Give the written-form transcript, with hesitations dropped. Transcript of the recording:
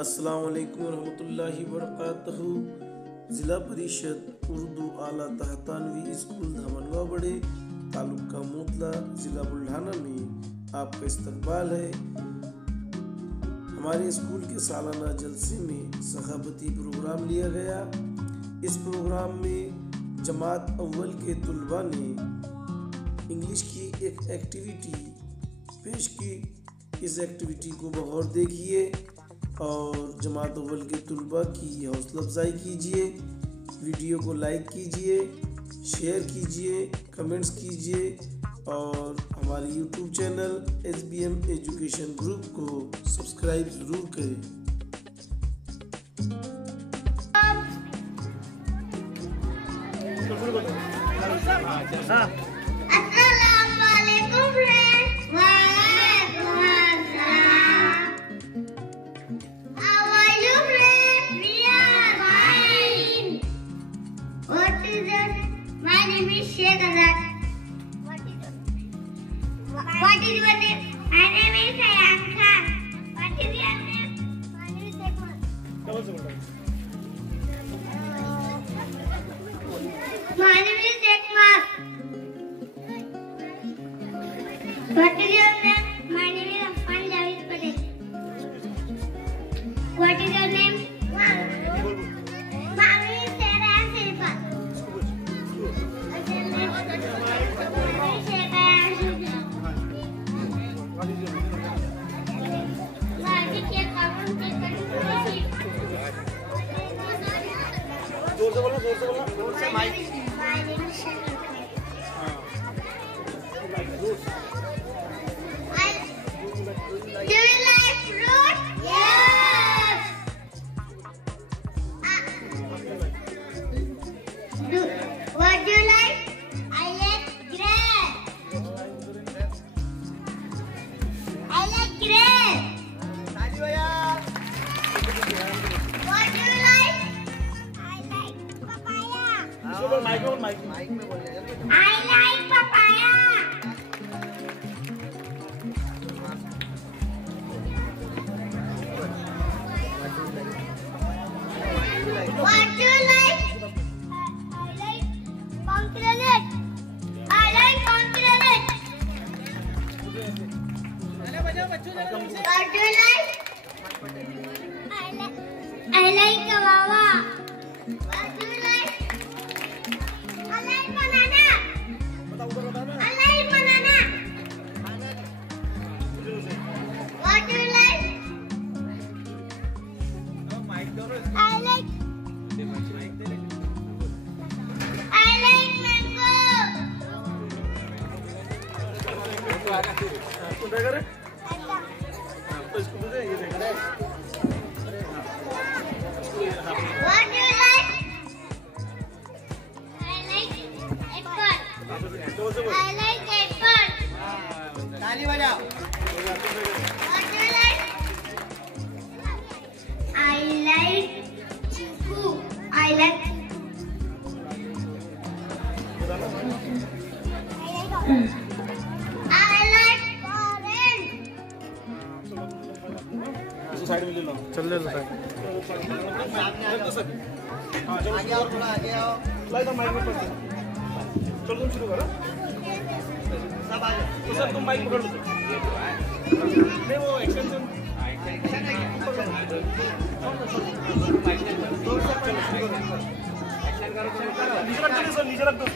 अस्सलाम वालेकुम रहमतुल्लाहि वबरकातुहू। ज़िला परिषद उर्दू आला तहतानवी स्कूल धामनगांव बड़े तालुका मोतला ज़िला बुल्ढाना में आपका इस्तकबाल है। हमारे स्कूल के सालाना जलसे में सखावती प्रोग्राम लिया गया। इस प्रोग्राम में जमात अव्वल के तुलबा ने इंग्लिश की एक एक्टिविटी पेश की। इस एक्टिविटी को बगौर देखिए और जमात अव्वल के तुलबा की हौसला अफजाई कीजिए। वीडियो को लाइक कीजिए, शेयर कीजिए, कमेंट्स कीजिए और हमारे YouTube channel SBM education group को सब्सक्राइब ज़रूर करें। What is your name? My name is Sayan Khan. What is your name? My name is Ekman. My name is Ekman. What is your name? My name is Afan Javid Patel. What is your name? My name is Sarah Silpa. जोर से mic. Do you like fruit? Yes. What do you like? I like grape. I like grape. What do you like? I like papaya. Mic में बोलने जल्दी। I like papaya. What do you like? I like pomegranate. I like pomegranate. What do you like? I like guava. What do you like? I like banana. I like banana. What do you like? I like mango. What do you like? I like apple. I like apple. ताली बजाओ। What do you like? I like chiku. I like orange. Side में ले लो, चल ले लो side. आगे आओ, थोड़ा आगे आओ। लाई तो माइक में पकड़। चलो तुम शुरू करो। सब आ जाओ। तो सर तुम माइक पकड़ लो। नहीं वो एक्सटेंशन। नीचे रख दो सर, नीचे रख दो।